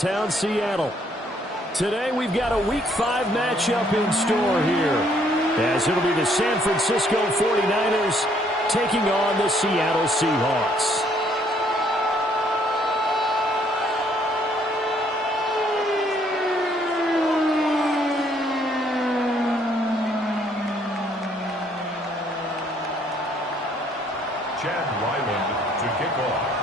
downtown Seattle. Today we've got a Week 5 matchup in store here, as it'll be the San Francisco 49ers taking on the Seattle Seahawks. Chad Ryland to kick off.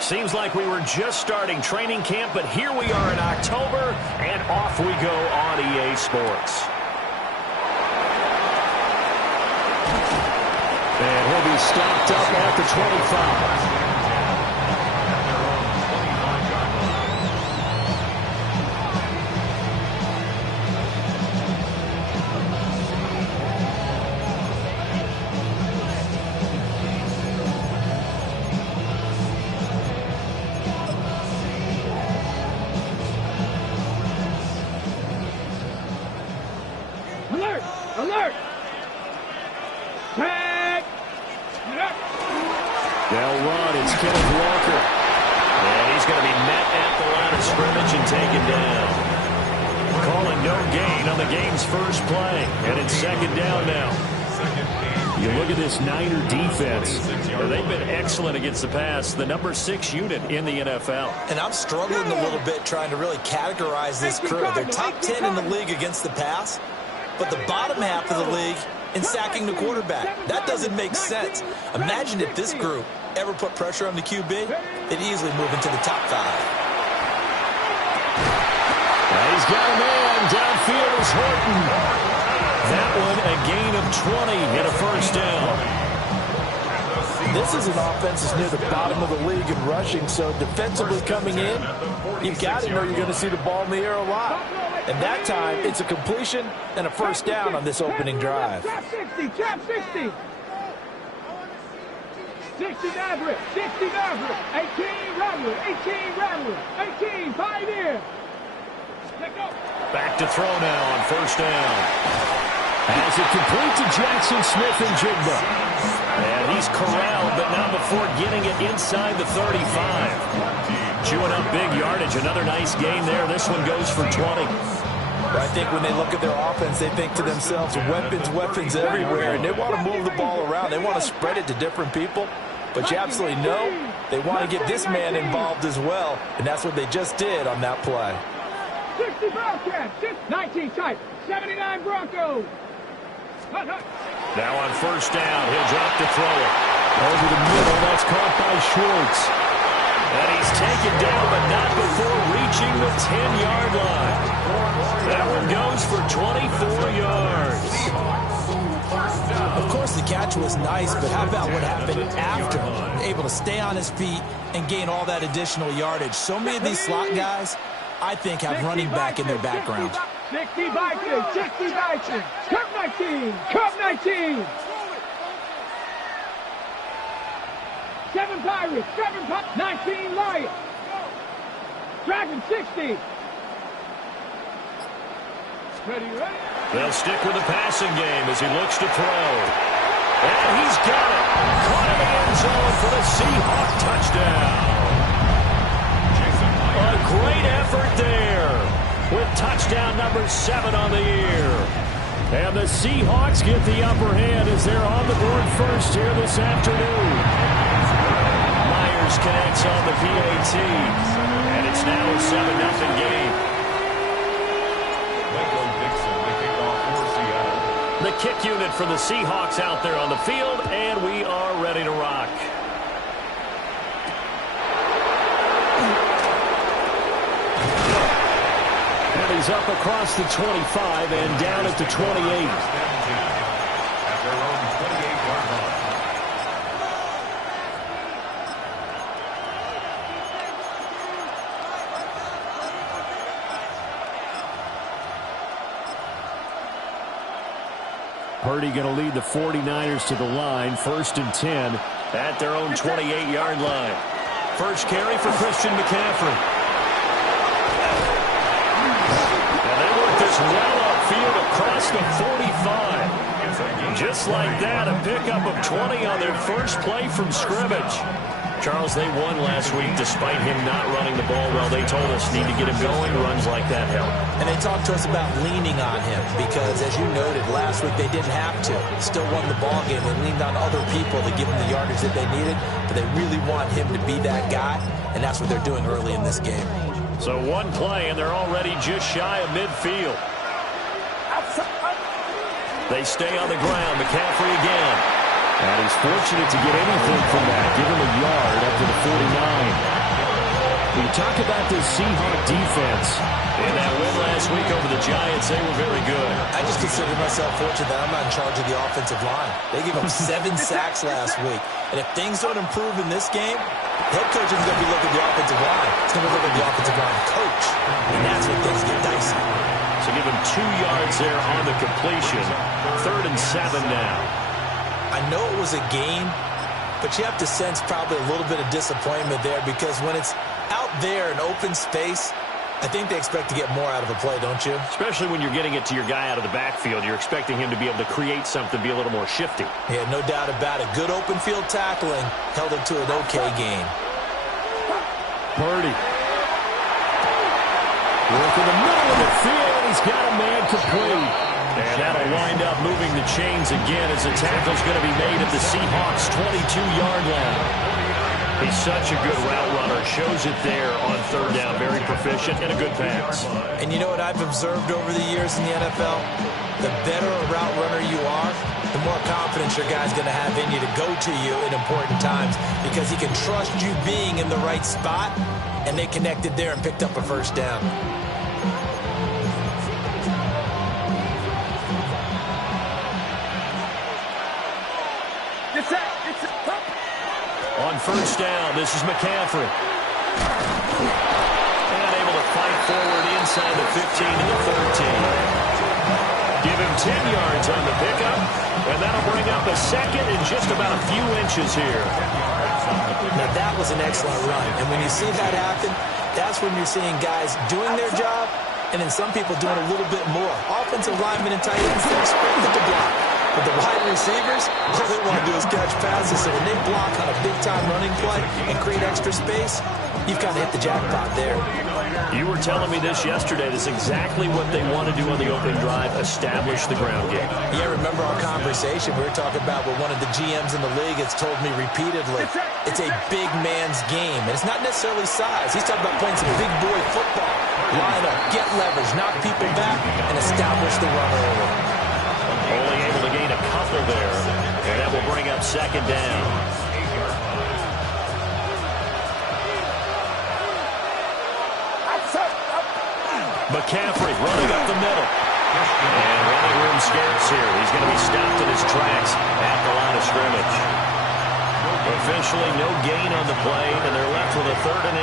Seems like we were just starting training camp, but here we are in October, and off we go on EA Sports. And he'll be stopped up at the 25. Alert! Alert! Tag! They'll run. It's Kenneth Walker. And he's going to be met at the line of scrimmage and taken down. Calling no gain on the game's first play. And it's second down now. You look at this Niner defense. They've been excellent against the pass. The number 6 unit in the NFL. And I'm struggling a little bit trying to really categorize this crew. They're top 10 in the league against the pass, but the bottom half of the league in sacking the quarterback. That doesn't make sense. Imagine if this group ever put pressure on the QB, they'd easily move into the top 5. He's got a man. Downfield is Horton. That one a gain of 20 and a first down. This is an offense that's near the bottom of the league in rushing, so defensively coming in, you've got to know you're going to see the ball in the air a lot. And that time, it's a completion and a first down on this opening drive. Trap 60! Trap 60! 60 Maverick! 60 Maverick! 18 Rattler! 18 Rattler! 18 Pioneer! Back to throw now on first down. As it complete to Jackson Smith and Jigba. And he's corralled, but not before getting it inside the 35. Chewing up big yardage. Another nice gain there. This one goes for 20. I think when they look at their offense, they think to themselves, weapons, weapons everywhere. And they want to move the ball around. They want to spread it to different people. But you absolutely know they want to get this man involved as well. And that's what they just did on that play. 60 Bobcats! 19 type! 79 Broncos! Now on first down, he'll drop to throw it. Over the middle, that's caught by Schwartz. And he's taken down, but not before reaching the 10-yard line. That one goes for 24 yards. Of course, the catch was nice, but how about what happened after? Able to stay on his feet and gain all that additional yardage. So many of these slot guys, I think, have running back in their background. 60 Vikings! 60 Vikings! Cup 19! Cup 19! 7 Pirates! 7 Pirates! 19 Lions! Dragon 60! Ready? They'll stick with the passing game as he looks to throw. And he's got it. Caught in the end zone for the Seahawk touchdown. A great effort there with touchdown number 7 on the year. And the Seahawks get the upper hand as they're on the board first here this afternoon. Myers connects on the PAT. And it's now a 7-0 game. The kick unit for the Seahawks out there on the field, and we are ready to rock. And he's up across the 25 and down at the 28. Purdy going to lead the 49ers to the line, 1st and 10 at their own 28-yard line. First carry for Christian McCaffrey. And they work this well upfield across the 45. Just like that, a pickup of 20 on their first play from scrimmage. Charles, they won last week despite him not running the ball well. They told us need to get him going. Runs like that help. And they talked to us about leaning on him because, as you noted, last week they didn't have to. Still won the ball game. They leaned on other people to give them the yardage that they needed, but they really want him to be that guy, and that's what they're doing early in this game. So one play, and they're already just shy of midfield. They stay on the ground. McCaffrey again. And he's fortunate to get anything from that. Give him a yard up to the 49. When you talk about this Seahawk defense, in that win last week over the Giants, they were very good. I just consider myself fortunate that I'm not in charge of the offensive line. They gave up 7 sacks last week. And if things don't improve in this game, head coach isn't going to be looking at the offensive line. He's going to look at the offensive line coach. And that's when things get dicey. So give him 2 yards there on the completion. 3rd and 7 now. I know it was a game, but you have to sense probably a little bit of disappointment there because when it's out there in open space, I think they expect to get more out of a play, don't you? Especially when you're getting it to your guy out of the backfield. You're expecting him to be able to create something, be a little more shifty. Yeah, no doubt about it. Good open field tackling held it to an okay game. Purdy. Work in the middle of the field. He's got a man complete. And that'll wind up moving the chains again as the tackle's going to be made at the Seahawks' 22-yard line. He's such a good route runner. Shows it there on 3rd down. Very proficient and a good pass. And you know what I've observed over the years in the NFL? The better a route runner you are, the more confidence your guy's going to have in you to go to you in important times because he can trust you being in the right spot, and they connected there and picked up a 1st down. On 1st down, this is McCaffrey. And able to fight forward inside the 15 to the 13. Give him 10 yards on the pickup. And that'll bring up a 2nd in just about a few inches here. Now, that was an excellent run. And when you see that happen, that's when you're seeing guys doing their job and then some people doing a little bit more. Offensive linemen and tight ends, they're expected to block. But the wide receivers, all they want to do is catch passes. So when they block on a big-time running play and create extra space, you've kind of hit the jackpot there. You were telling me this yesterday. This is exactly what they want to do on the opening drive, establish the ground game. Yeah, remember our conversation. We were talking about what one of the GMs in the league has told me repeatedly. It's a big man's game, and it's not necessarily size. He's talking about playing some big boy football. Line up, get leverage, knock people back, and establish the run early. Only able to gain a couple there, and that will bring up 2nd down. McCaffrey running up the middle. And running room scarce here. He's going to be stopped in his tracks at the line of scrimmage. Officially no gain on the play, and they're left with a 3rd and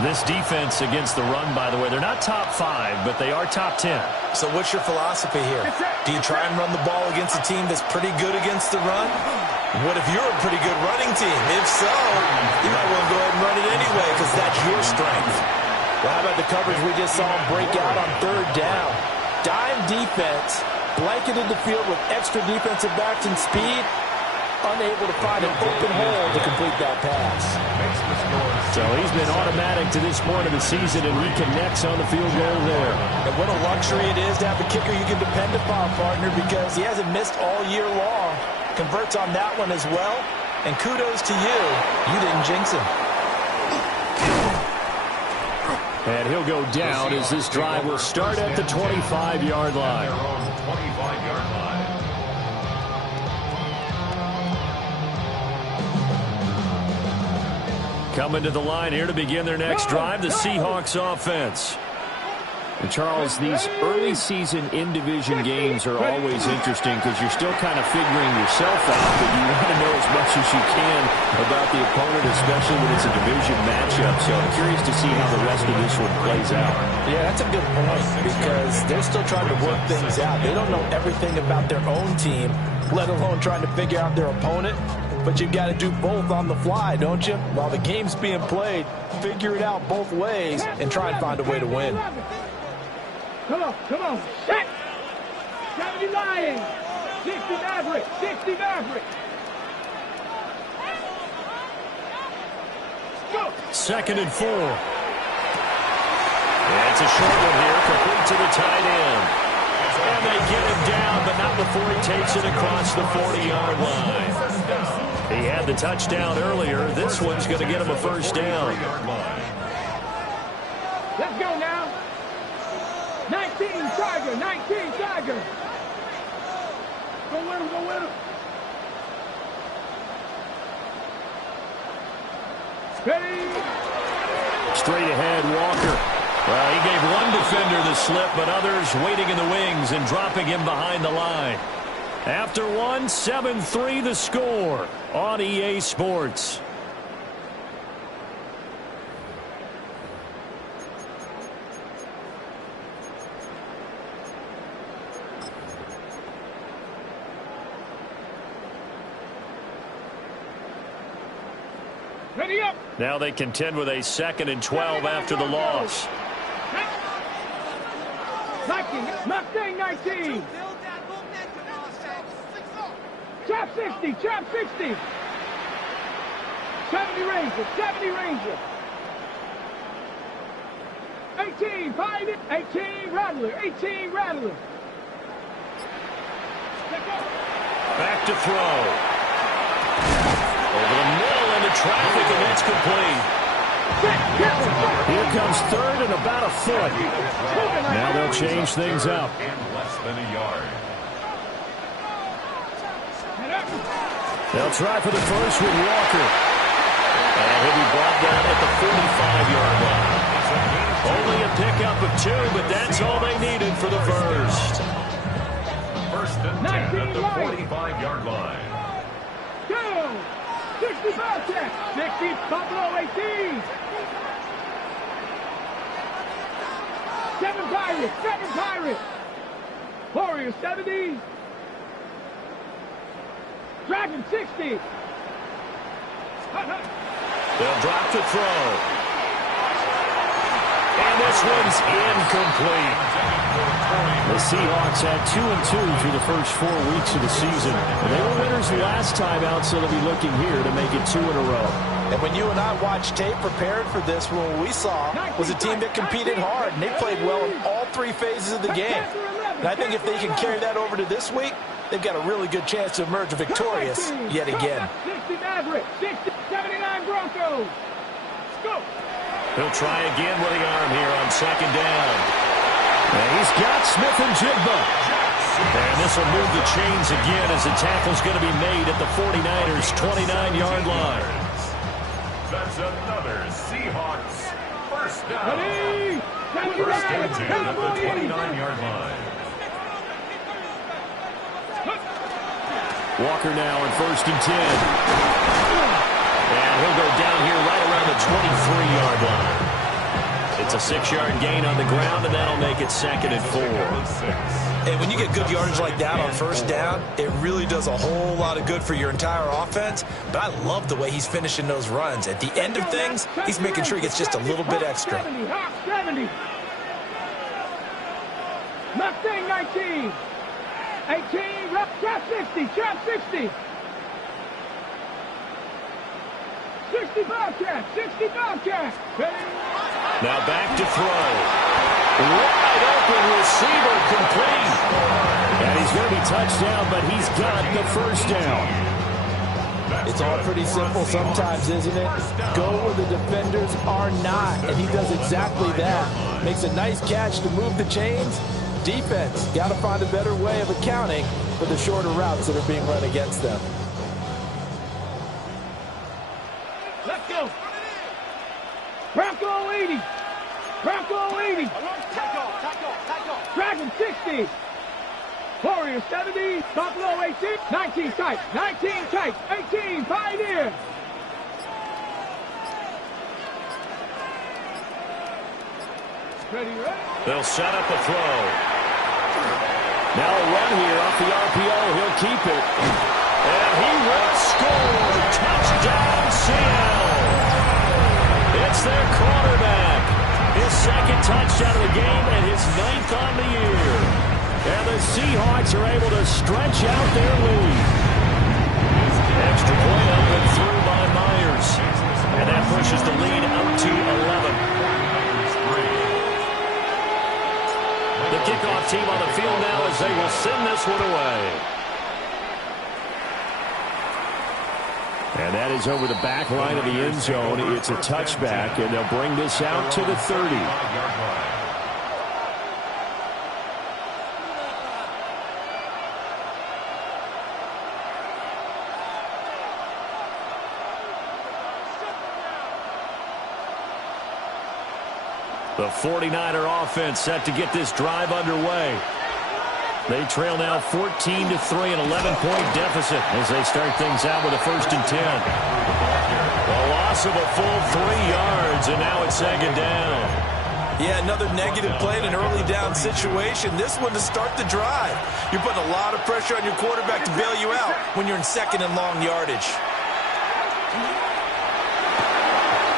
8. This defense against the run, by the way, they're not top 5, but they are top 10. So what's your philosophy here? Do you try and run the ball against a team that's pretty good against the run? What if you're a pretty good running team? If so, you might want to go ahead and run it anyway because that's your strength. Well, how about the coverage we just saw him break out on 3rd down? Dime defense, blanketed the field with extra defensive backs and speed, unable to find an open hole to complete that pass. So he's been automatic to this point of the season, and he connects on the field goal there. And what a luxury it is to have a kicker you can depend upon, partner, because he hasn't missed all year long. Converts on that one as well. And kudos to you. You didn't jinx him. And he'll go down as this drive will start at the 25-yard line. 25-yard line. Coming to the line here to begin their next drive, the Seahawks offense. And Charles, these early season in-division games are always interesting because you're still kind of figuring yourself out, but you want to know as much as you can about the opponent, especially when it's a division matchup. So I'm curious to see how the rest of this one plays out. Yeah, that's a good point because they're still trying to work things out. They don't know everything about their own team, let alone trying to figure out their opponent. But you've got to do both on the fly, don't you? While the game's being played, figure it out both ways and try and find a way to win. Come on. Set. 70 Lions. 60 Maverick. 60 Maverick. 2nd and 4. And it's a short one here, complete to the tight end. And they get him down, but not before he takes it across the 40-yard line. He had the touchdown earlier. This one's going to get him a first down. Let's go now. 19 Tiger, 19 Tiger. Go with him, go with him. Ready. Straight ahead, Walker. Well, he gave one defender the slip, but others waiting in the wings and dropping him behind the line. After one, 7-3 the score on EA Sports. Ready up. Now they contend with a 2nd and 12 after the loss. 19, Mustang 19. Chop 60, chop 60. 70 Ranger, 70 Ranger. 18, find it. 18 Rattler, 18 Rattler. Back to throw. Over the middle into traffic, and it's complete. Here comes 3rd and about a foot. Now they'll change things up. And less than a yard. They'll try for the first with Walker. And he'll be brought down at the 45-yard line. Only a pickup of 2, but that's all they needed for the first. 1st and 10 at the 45-yard line. Go! 60 Bobcats, 60 Buffalo 18. 7 Pirates, 7 Pirates. Warriors 70. Dragon 60. They'll drop to throw. And this one's incomplete. The Seahawks had 2-2 through the first 4 weeks of the season. They were winners last time out, so they'll be looking here to make it 2 in a row. And when you and I watched tape prepared for this, what we saw was a team that competed hard, and they played well in all 3 phases of the game. And I think if they can carry that over to this week, they've got a really good chance to emerge victorious yet again. 60 Maverick, 60, 79 Broncos. Let's go. He'll try again with the arm here on 2nd down. And he's got Smith and Jigba. And this will move the chains again as the tackle's going to be made at the 49ers' 29-yard line. That's another Seahawks first down. Ready? 1st and 10 at the 29-yard line. Walker now on 1st and 10. And he'll go down here right around the 23-yard line. It's a 6-yard gain on the ground, and that'll make it 2nd and 4. And when you get good yardage like that on 1st down, it really does a whole lot of good for your entire offense. But I love the way he's finishing those runs. At the end of things, he's making sure he gets just a little bit extra. 70. Mustang 19. 18, trap 60, trap 60. 60 Bobcats, 60 Bobcats. Now back to throw. Wide open receiver complete. And he's going to be touched down, but he's got the first down. It's all pretty simple sometimes, isn't it? Go where the defenders are not, and he does exactly that. Makes a nice catch to move the chains. Defense, got to find a better way of accounting for the shorter routes that are being run against them. Let's go. Bronco 80. Bronco 80. Dragon 60. Warriors 70. Buffalo 18. 19 tight. 19 tight. 18 Pioneer. Ready. They'll set up a throw. Now a run here off the RPO. He'll keep it. And he will score. Touchdown, Seattle. It's their quarterback. His 2nd touchdown of the game and his 9th on the year. And the Seahawks are able to stretch out their lead. Extra point up and through by Myers. And that pushes the lead out to 11. The kickoff team on the field now as they will send this one away. And that is over the back line of the end zone. It's a touchback, and they'll bring this out to the 30. The 49er offense set to get this drive underway. They trail now 14-3, an 11-point deficit as they start things out with a 1st and 10. A loss of a full 3 yards, and now it's 2nd down. Yeah, another negative play in an early down situation. This one to start the drive. You're putting a lot of pressure on your quarterback to bail you out when you're in 2nd and long yardage.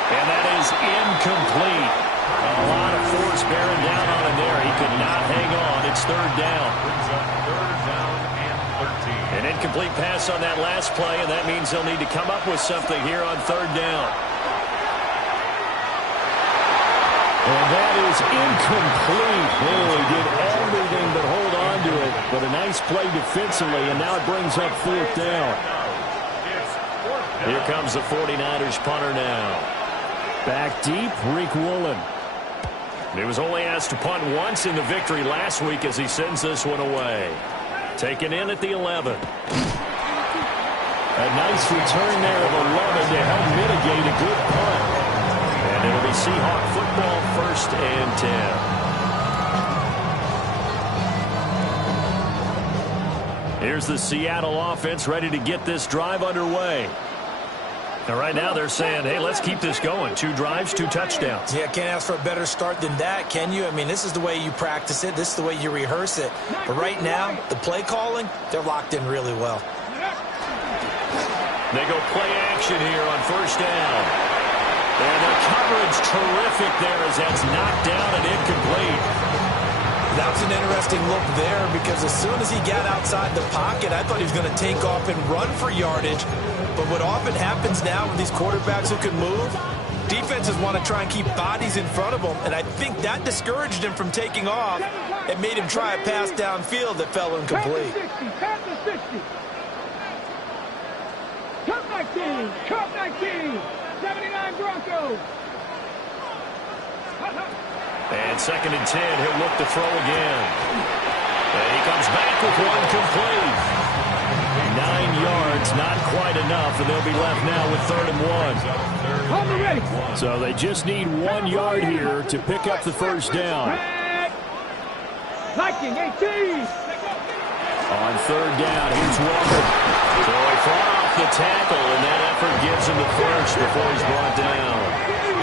And that is incomplete. A lot of force bearing down on him there. He could not hang on. It's 3rd down. Brings up 3rd down and 13. An incomplete pass on that last play, and that means they'll need to come up with something here on 3rd down. And that is incomplete. They did everything but hold on to it. But a nice play defensively, and now it brings up 4th down. Here comes the 49ers punter now. Back deep, Rick Woolen. He was only asked to punt once in the victory last week as he sends this one away. Taken in at the 11. A nice return there of 11 to help mitigate a good punt. And it'll be Seahawk football, 1st and 10. Here's the Seattle offense ready to get this drive underway. Now, right now, they're saying, hey, let's keep this going. 2 drives, 2 touchdowns. Yeah, can't ask for a better start than that, can you? I mean, this is the way you practice it. This is the way you rehearse it. But right now, the play calling, they're locked in really well. They go play action here on 1st down. And the coverage terrific there as that's knocked down and incomplete. That was an interesting look there because as soon as he got outside the pocket, I thought he was going to take off and run for yardage. But what often happens now with these quarterbacks who can move, defenses want to try and keep bodies in front of them, and I think that discouraged him from taking off. It made him try a pass downfield that fell incomplete. Cup 19, Cup 19, 79 Broncos. And 2nd and 10, he'll look to throw again. And he comes back with one complete. 9 yards, not quite enough, and they'll be left now with 3rd and 1. So they just need 1 yard here to pick up the 1st down. Viking 18. On 3rd down, here's Walker. So he fought off the tackle, and that effort gives him the 1st before he's brought down.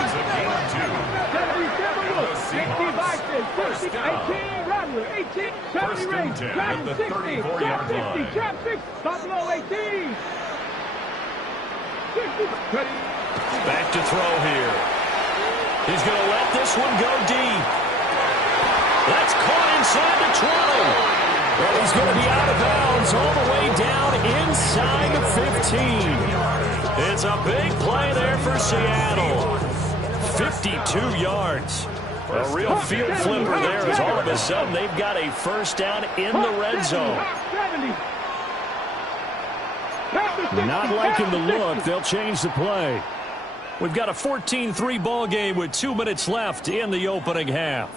It's a game 2. 18, Rattler, 18, 70 range, trap 60, trap 50, trap 6, top low 18. 60, Back to throw here. He's going to let this one go deep. That's caught inside the 20. And he's going to be out of bounds all the way down inside the 15. It's a big play there for Seattle. 52 yards. A real field flipper there as all of a sudden they've got a 1st down in the red zone. Not liking the look. They'll change the play. We've got a 14-3 ball game with 2 minutes left in the opening half.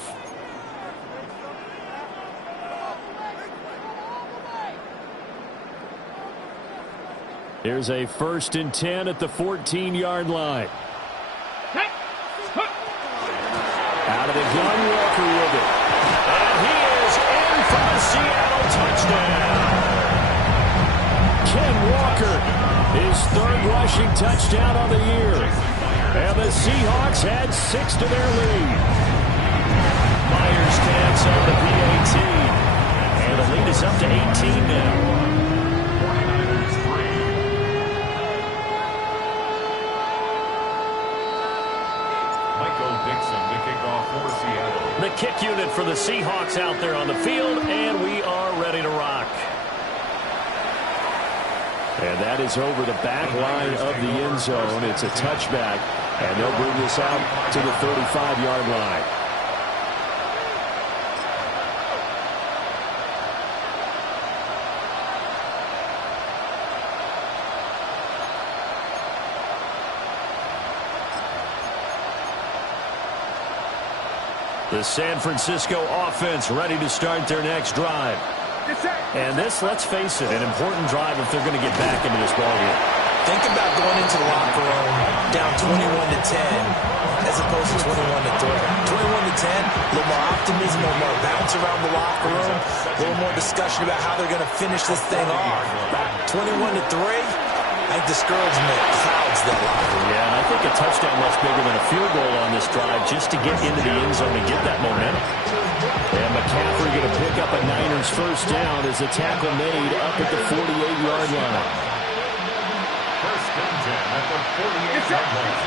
Here's a 1st and 10 at the 14-yard line. Out of the gun, Walker with it. And he is in for the Seattle touchdown. Ken Walker, his 3rd rushing touchdown of the year. And the Seahawks add 6 to their lead. Myers counts on the PAT. And the lead is up to 18 now. The kick unit for the Seahawks out there on the field, and we are ready to rock. And that is over the back line of the end zone. It's a touchback, and they'll bring this out to the 35-yard line. The San Francisco offense ready to start their next drive. And this, let's face it, an important drive if they're going to get back into this ballgame. Think about going into the locker room down 21-10 as opposed to 21-3. 21-10, a little more optimism, a little more bounce around the locker room, a little more discussion about how they're going to finish this thing off. 21-3, I think discouragement clouds that locker room. Yeah, and I think a touchdown much bigger than a field goal on this drive just to get into the end zone and get that momentum. And McCaffrey going to pick up a Niners first down as a tackle made up at the 48-yard line. First and 10 at the 48-yard line.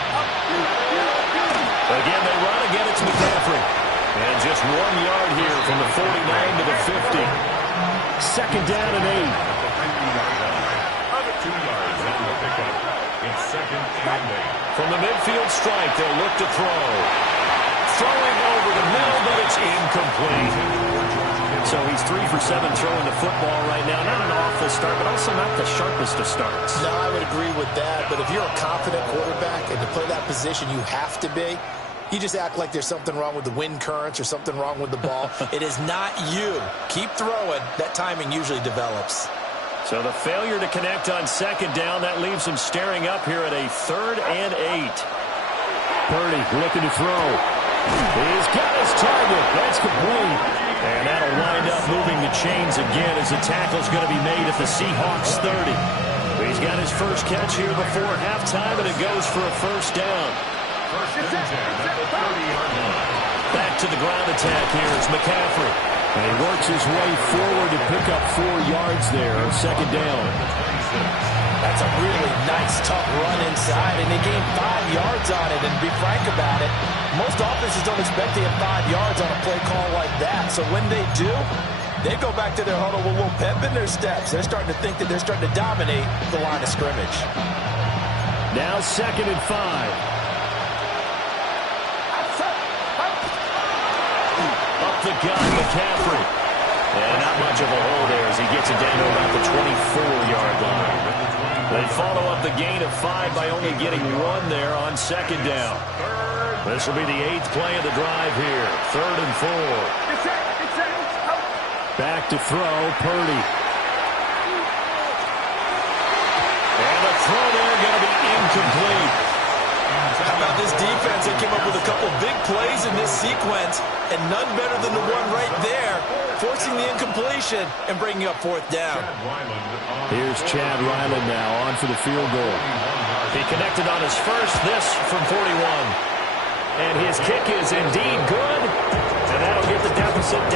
Again, they run. Again, it's McCaffrey. And just 1 yard here from the 49 to the 50. Second down and 8. Under 2 yards on the pickup. It's second and 8. From the midfield strike, they'll look to throw. Throwing over the middle, but it's incomplete. So he's 3 for 7 throwing the football right now. Not an awful start, but also not the sharpest of starts. No, I would agree with that. But if you're a confident quarterback and to play that position, you have to be. You just act like there's something wrong with the wind currents or something wrong with the ball. It is not you. Keep throwing. That timing usually develops. So the failure to connect on second down, that leaves him staring up here at a 3rd and 8. Purdy looking to throw. He's got his target. That's complete. And that'll wind up moving the chains again as the tackle's going to be made at the Seahawks 30. He's got his first catch here before halftime, and it goes for a first down. First and 10 at the 30-yard line. Back to the ground attack here. It's McCaffrey. And he works his way forward to pick up 4 yards there on second down. That's a really nice, tough run inside, and they gained 5 yards on it. And to be frank about it, most offenses don't expect to get 5 yards on a play call like that. So when they do, they go back to their huddle with a little pep in their steps. They're starting to think that they're starting to dominate the line of scrimmage. Now second and 5. Up the gun, McCaffrey. And not much of a hole there as he gets it down to about the 24-yard line. They follow up the gain of 5 by only getting 1 there on second down. This will be the 8th play of the drive here. 3rd and 4. Back to throw, Purdy. And the throw there going to be incomplete. How about this defense? They came up with a couple big plays in this sequence, and none better than the one right there, forcing the incompletion and bringing up 4th down. Here's Chad Ryland now on for the field goal. He connected on his first, this from 41. And his kick is indeed good, and that'll get the deficit down.